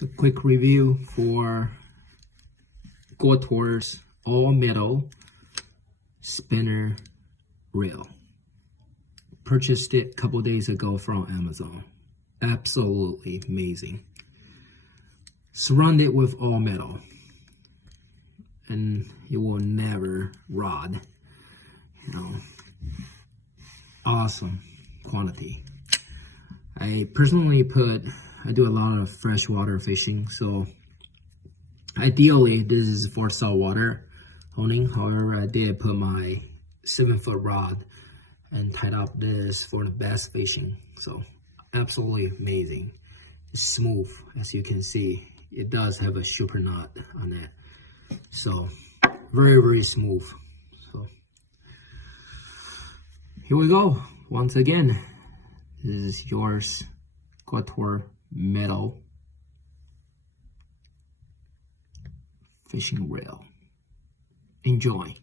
So quick review for Goture's all metal spinner reel. Purchased it a couple days ago from Amazon. Absolutely amazing. Surrounded with all metal, and it will never rod. You know, awesome quantity. I personally I do a lot of freshwater fishing, so ideally this is for saltwater owning. However, I did put my 7-foot rod and tied up this for the bass fishing. So absolutely amazing. It's smooth, as you can see. It does have a super knot on it. So very, very smooth. So here we go. Once again, this is yours Goture metal fishing reel. Enjoy.